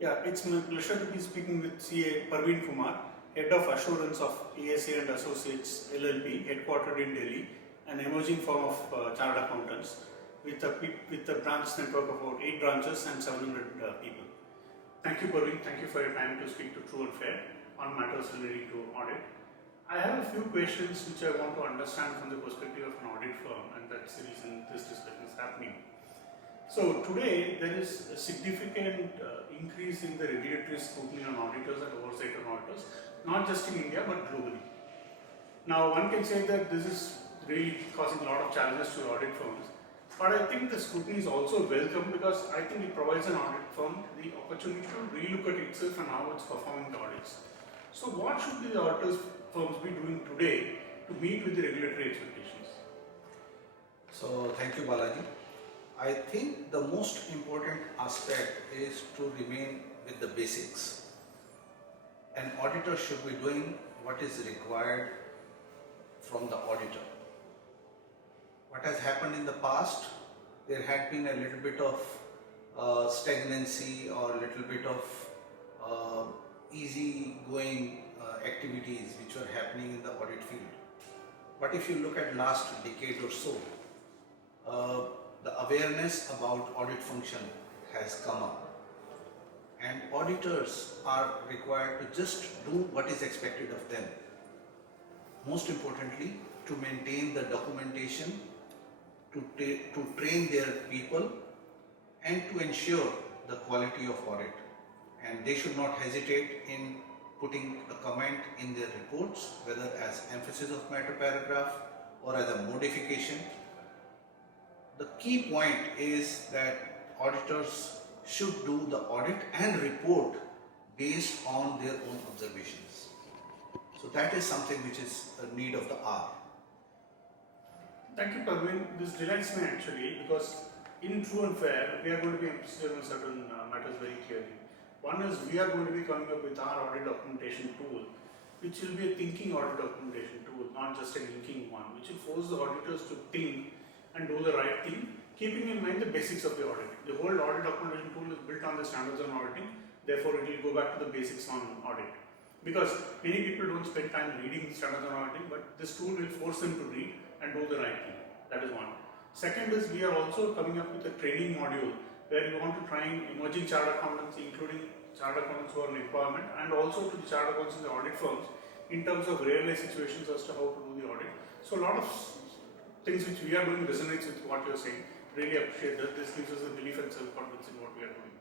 Yeah, it's my pleasure to be speaking with CA Parveen Kumar, Head of Assurance of ASA Associates LLP, headquartered in Delhi, an emerging firm of chartered accountants with a branch network of about 8 branches and 700 people. Thank you, Parveen. Thank you for your time to speak to True and Fair on matters relating to audit. I have a few questions which I want to understand from the perspective of an audit firm, and that's the reason this discussion is happening. So today there is a significant increase in the regulatory scrutiny on auditors and oversight on auditors, not just in India but globally. Now one can say that this is really causing a lot of challenges to audit firms, but I think the scrutiny is also welcome because I think it provides an audit firm the opportunity to relook at itself and how it's performing the audits. So what should the auditors firms be doing today to meet with the regulatory expectations? So thank you, Balaji. I think the most important aspect is to remain with the basics. An auditor should be doing what is required from the auditor. What has happened in the past, there had been a little bit of stagnancy or a little bit of easy-going activities which were happening in the audit field. But if you look at last decade or so, the awareness about audit function has come up, and auditors are required to just do what is expected of them. Most importantly, to maintain the documentation, to train their people, and to ensure the quality of audit. And they should not hesitate in putting a comment in their reports, whether as emphasis of matter paragraph or as a modification. The key point is that auditors should do the audit and report based on their own observations. So that is something which is a need of the hour. Thank you, Parveen. This delights me actually because in True and Fair, we are going to be emphasizing on certain matters very clearly. One is we are going to be coming up with our audit documentation tool, which will be a thinking audit documentation tool, not just a linking one, which will force the auditors to think and do the right thing, keeping in mind the basics of the audit. The whole audit documentation tool is built on the standards on auditing, therefore it will go back to the basics on audit. Because many people don't spend time reading standards on auditing, but this tool will force them to read and do the right thing. That is one. Second is we are also coming up with a training module where we want to train emerging chartered accountants, including chartered accountants who are in employment, and also to the chartered accountants in the audit firms in terms of real life situations as to how to do the audit. So a lot of things which we are doing resonates with what you are saying. Really appreciate that. This gives us a belief and self-confidence in what we are doing.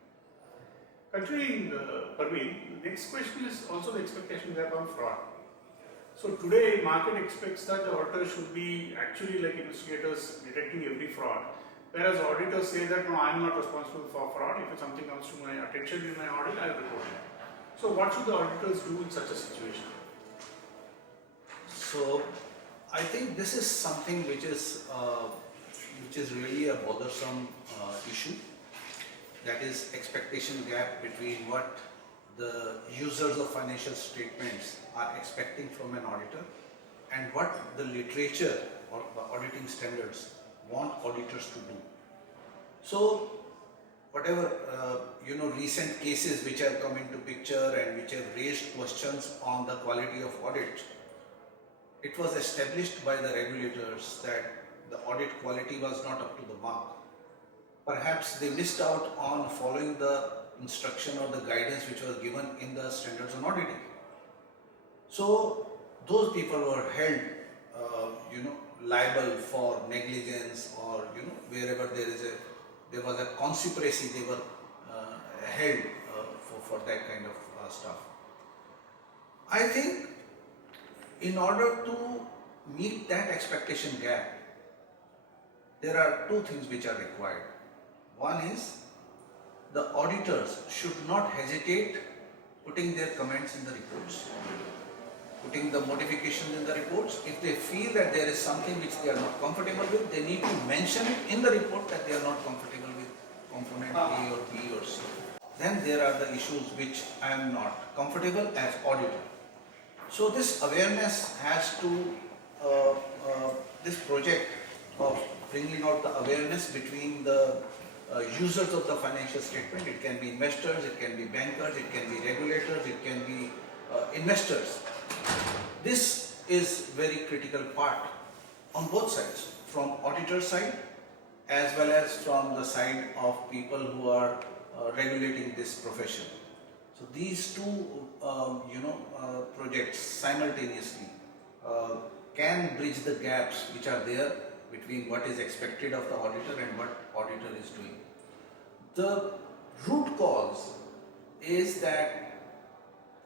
Continuing, Parveen, the next question is also the expectation we have on fraud. So today, market expects that the auditors should be actually like investigators detecting every fraud, whereas auditors say that no, I am not responsible for fraud. If something comes to my attention in my audit, I will report it. So what should the auditors do in such a situation? So I think this is something which is really a bothersome issue. That is expectation gap between what the users of financial statements are expecting from an auditor and what the literature or the auditing standards want auditors to do. So whatever recent cases which have come into picture and which have raised questions on the quality of audit, it was established by the regulators that the audit quality was not up to the mark. Perhaps they missed out on following the instruction or the guidance which was given in the standards on auditing. So those people were held liable for negligence, or wherever there was a conspiracy, they were held for that kind of stuff. I think in order to meet that expectation gap, there are two things which are required. One is the auditors should not hesitate putting their comments in the reports, putting the modifications in the reports. If they feel that there is something which they are not comfortable with, they need to mention it in the report that they are not comfortable with component A or B or C. Then there are the issues which I am not comfortable as auditor. So this awareness has to, this project of bringing out the awareness between the users of the financial statement. It can be investors, it can be bankers, it can be regulators, it can be investors. This is very critical part on both sides, from auditor side as well as from the side of people who are regulating this profession. So these two projects simultaneously can bridge the gaps which are there between what is expected of the auditor and what auditor is doing. The root cause is that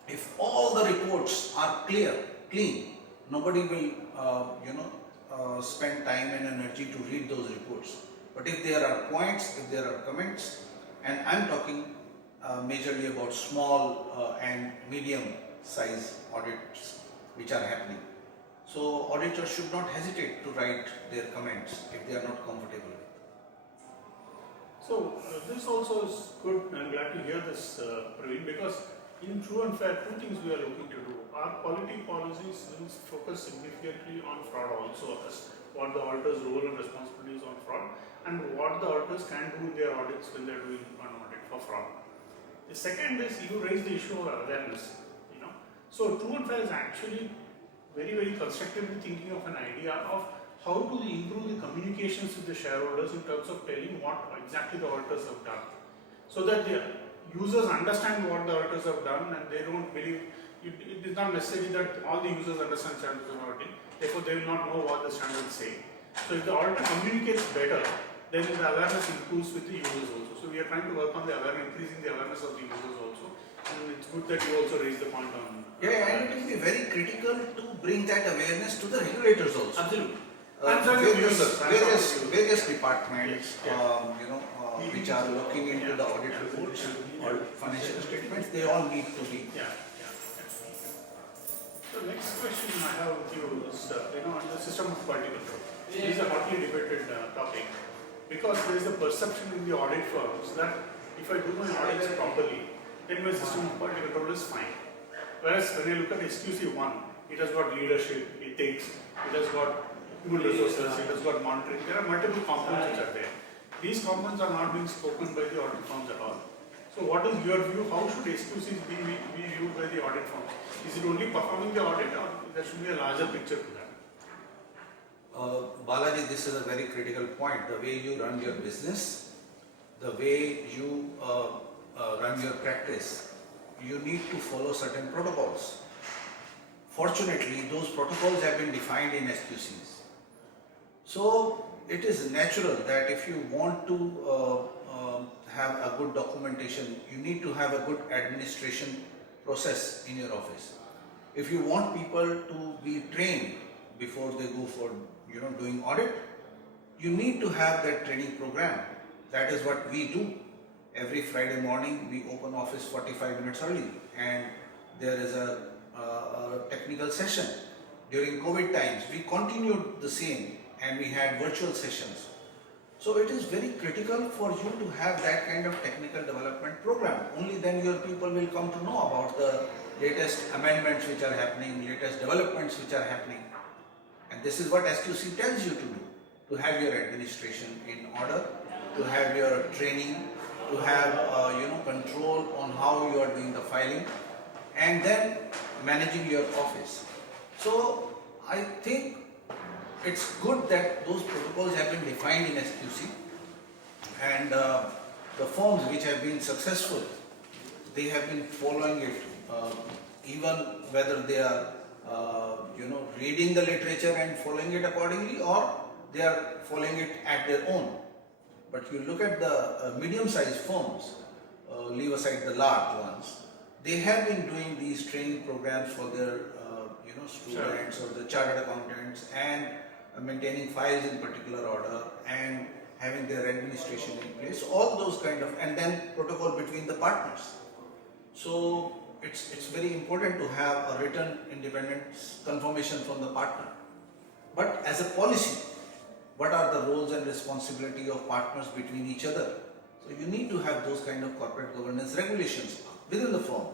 if all the reports are clean, nobody will spend time and energy to read those reports. But if there are points, if there are comments, and I'm talking majorly about small and medium size audits which are happening. So auditors should not hesitate to write their comments if they are not comfortable with. So this also is good. I'm glad to hear this, Praveen, because in true and fair, two things we are looking to do. Our quality policies will focus significantly on fraud also, as what the auditor's role and responsibility is on fraud, and what the auditors can do in their audits when they are doing an audit for fraud. The second is you raise the issue of awareness. So true and fair is actually very constructively thinking of an idea of how to improve the communications with the shareholders in terms of telling what exactly the auditors have done, so that the users understand what the auditors have done and they don't believe. It is not necessary that all the users understand standards of auditing, therefore they will not know what the standards say. So if the auditor communicates better, then the awareness improves with the users also. So we are trying to work on the awareness, increasing the awareness of the users also, and it's good that you also raised the point on. And it will be very critical to bring that awareness to the regulators also. Absolutely. Various departments, which are looking into the audit reports or financial statements, they all need to be. So next question I have with you is, on the system of quality control. This is a hotly debated topic, because there is a perception in the audit firms that if I do my audits properly, then my system of quality control is fine. Whereas when I look at SQC1, it has got leadership, ethics, it has got human resources, it has got monitoring. There are multiple components which are there. These components are not being spoken by the audit firms at all. So what is your view? How should SQCs be viewed by the audit firms? Is it only performing the audit, or there should be a larger picture to that? Balaji, this is a very critical point. The way you run your business, the way you run your practice, you need to follow certain protocols. Fortunately, those protocols have been defined in SQCs. So it is natural that if you want to have a good documentation, you need to have a good administration process in your office. If you want people to be trained before they go for doing audit, you need to have that training program. That is what we do. Every Friday morning we open office 45 minutes early, and there is a technical session. During COVID times we continued the same, and we had virtual sessions. So it is very critical for you to have that kind of technical development program. Only then your people will come to know about the latest amendments which are happening, latest developments which are happening. And this is what SQC tells you to do, to have your administration in order, to have your training, to have control on how you are doing the filing, and then managing your office. So I think it's good that those protocols have been defined in SQC, and the firms which have been successful, they have been following it, even whether they are reading the literature and following it accordingly, or they are following it at their own. But you look at the medium-sized firms, leave aside the large ones, they have been doing these training programs for their students or the chartered accountants, and maintaining files in particular order, and having their administration in place, all those kind of, and then protocol between the partners. So it's very important to have a written independence confirmation from the partner. But as a policy, what are the roles and responsibility of partners between each other? So you need to have those kind of corporate governance regulations within the firm.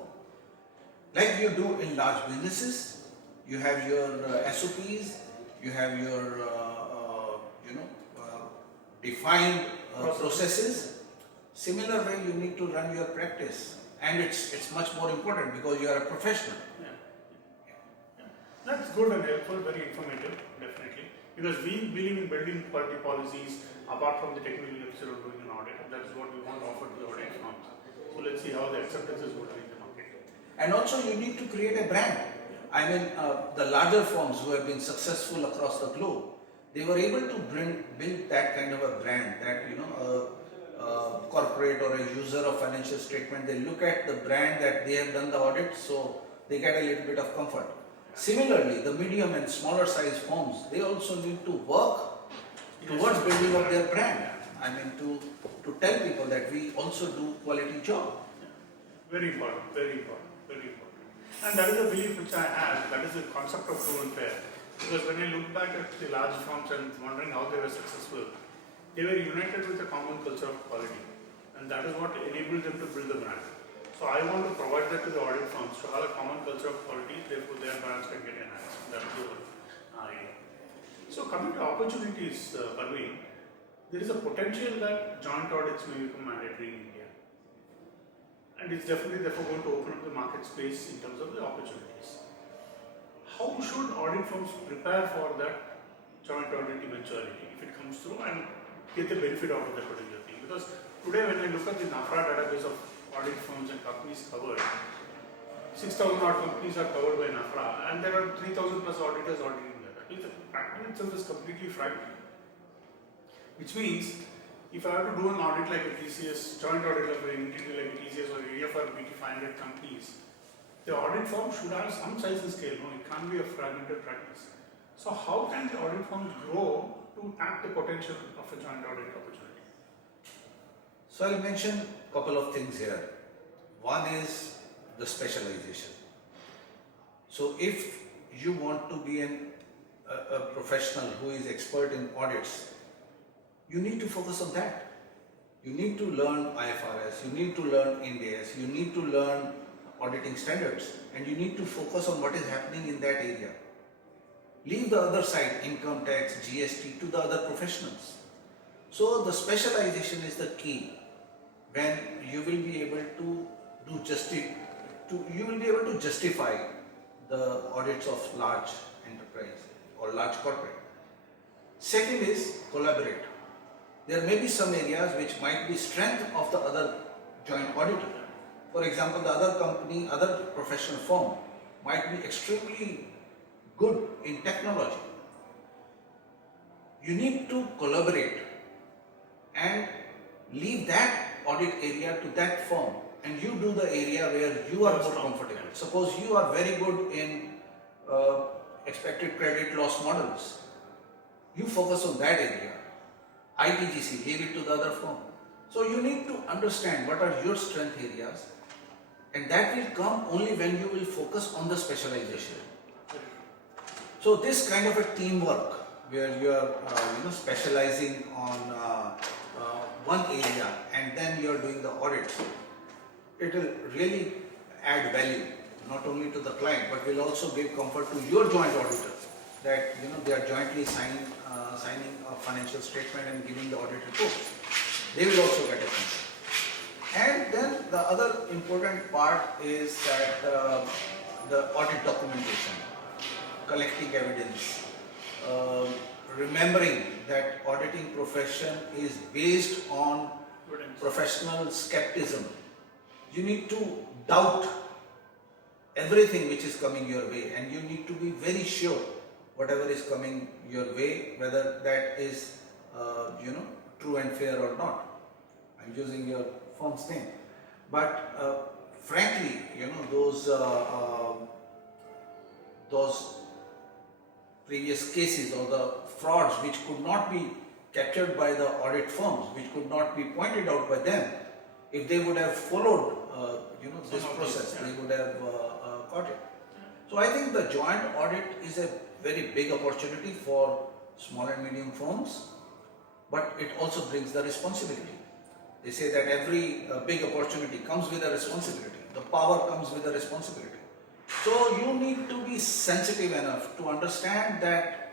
Like you do in large businesses, you have your SOPs, you have your defined processes, Similar way you need to run your practice, and it's much more important because you are a professional. Yeah. Yeah. That's good and helpful, very informative, definitely. Because we believe in building quality policies apart from the technical nature of doing an audit. And that is what we want to offer to the audit firms. So let's see how the acceptance is going to be in the market. And also you need to create a brand. I mean, the larger firms who have been successful across the globe, they were able to build that kind of a brand that, a corporate or a user of financial statement, they look at the brand that they have done the audit, so they get a little bit of comfort. Similarly, the medium and smaller size firms, they also need to work towards building up their brand. I mean, to tell people that we also do quality job. Very important, very important, very important. And that is a belief which I have, that is the concept of true and fair. Because when I look back at the large firms and wondering how they were successful, they were united with a common culture of quality. And that is what enabled them to build the brand. So I want to provide that to the audit firms to have a common culture of quality, therefore their brands can get enhanced. That is the idea. So coming to opportunities, Parveen, there is a potential that joint audits may become mandatory in India. And it's definitely therefore going to open up the market space in terms of the opportunities. How should audit firms prepare for that joint audit eventuality if it comes through and get the benefit out of that particular thing? Because today when I look at the NAFRA database of audit firms and companies covered, 6,000 odd companies are covered by NAFRA and there are 3,000 plus auditors auditing that. The pattern itself is completely fragmented. Which means if I have to do an audit like a TCS, joint audit of an entity like a TCS or area for BT 500 companies, the audit firm should have some size and scale. No, it can't be a fragmented practice. So how can the audit firms grow to tap the potential of a joint audit opportunity? So I'll mention a couple of things here. One is the specialization. So if you want to be a professional who is expert in audits, you need to focus on that. You need to learn IFRS, you need to learn Ind AS, you need to learn auditing standards, and you need to focus on what is happening in that area. Leave the other side, income tax, GST, to the other professionals. So the specialization is the key when you will be able to justify the audits of large enterprise or large corporate. Second is collaborate. There may be some areas which might be strength of the other joint auditor. For example, the other company, other professional firm might be extremely good in technology. You need to collaborate and leave that audit area to that firm and you do the area where you are more comfortable. Suppose you are very good in expected credit loss models. You focus on that area. ITGC, leave it to the other firm. So you need to understand what are your strength areas, and that will come only when you will focus on the specialization. So this kind of a teamwork where you are specializing on one area and then you are doing the audits, it will really add value not only to the client but will also give comfort to your joint auditor that they are jointly signing a financial statement and giving the audit report. They will also get a comfort. And then the other important part is that the audit documentation, collecting evidence, remembering that auditing profession is based on professional skepticism. You need to doubt everything which is coming your way and you need to be very sure whatever is coming your way, whether that is true and fair or not. I'm using your firm's name. But frankly, those previous cases or the frauds which could not be captured by the audit firms, which could not be pointed out by them, if they would have followed this process, they would have caught it. So I think the joint audit is a very big opportunity for small and medium firms, but it also brings the responsibility. They say that every big opportunity comes with a responsibility. The power comes with a responsibility. So you need to be sensitive enough to understand that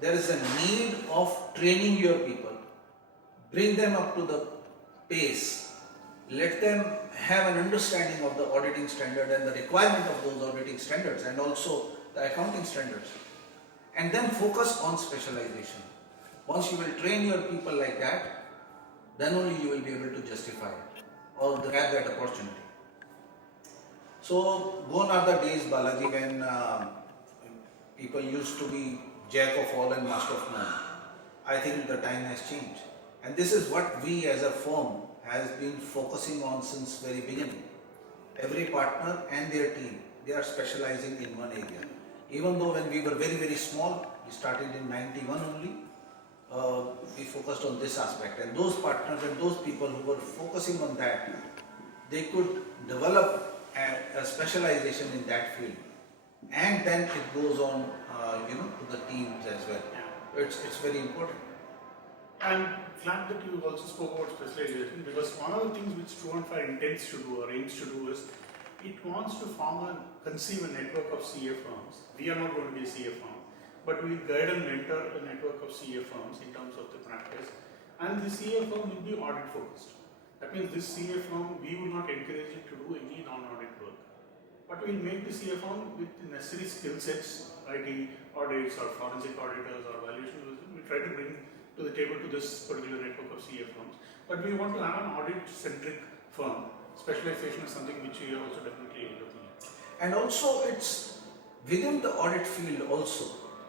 there is a need of training your people, bring them up to the pace let them have an understanding of the auditing standard and the requirement of those auditing standards and also the accounting standards, and then focus on specialization. Once you will train your people like that, then only you will be able to justify or grab that opportunity. So gone are the days, Balaji, when people used to be jack of all and master of none. I think the time has changed, and this is what we as a firm has been focusing on since very beginning. Every partner and their team, they are specializing in one area. Even though when we were very small, we started in 91 only, we focused on this aspect, and those partners and those people who were focusing on that, they could develop a specialization in that field, and then it goes on to the teams as well. It's very important. I'm glad that you also spoke about specialization, because one of the things which True and Fair intends to do or aims to do is it wants to conceive a network of CA firms. We are not going to be a CA firm, but we will guide and mentor a network of CA firms in terms of the practice, and the CA firm will be audit focused. That means this CA firm, we will not encourage it to do any non-audit work, but we will make the CA firm with the necessary skill sets, IT audits or forensic auditors or valuation wisdom. We try to bring to the table to this particular network of CA firms, but we want to have an audit-centric firm. Specialization is something which we are also definitely looking at. And also it's within the audit field also.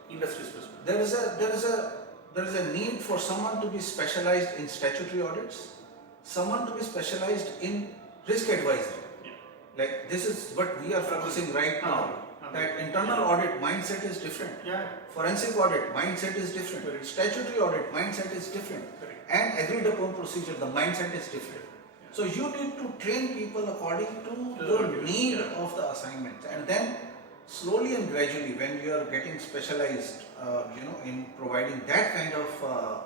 Industry specific. There is a need for someone to be specialized in statutory audits, someone to be specialized in risk advisory. Yeah. Like this is what we are focusing right now. That internal audit mindset is different. Yeah. Forensic audit mindset is different. Correct. Statutory audit mindset is different. Correct. And agreed upon procedure, the mindset is different. So you need to train people according to the need of the assignment, and then slowly and gradually, when you are getting specialized, in providing that kind of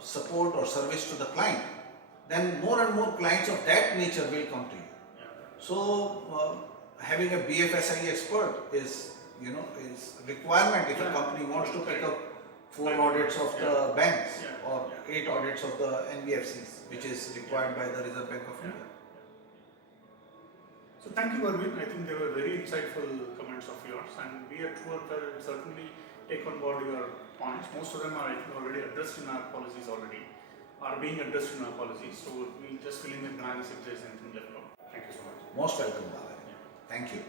support or service to the client, then more and more clients of that nature will come to you. So having a BFSI expert is requirement if a company wants to pick up 4 audits of the banks or 8 audits of the NBFCs, which is required by the Reserve Bank of India. So thank you, Parveen. I think they were very insightful comments of yours, and we at True and Fair will certainly take on board your points. Most of them are already addressed in our policies are being addressed in our policies. So we'll just fill in the blanks if there's anything left out. Thank you so much. Most welcome, Balaji. Thank you.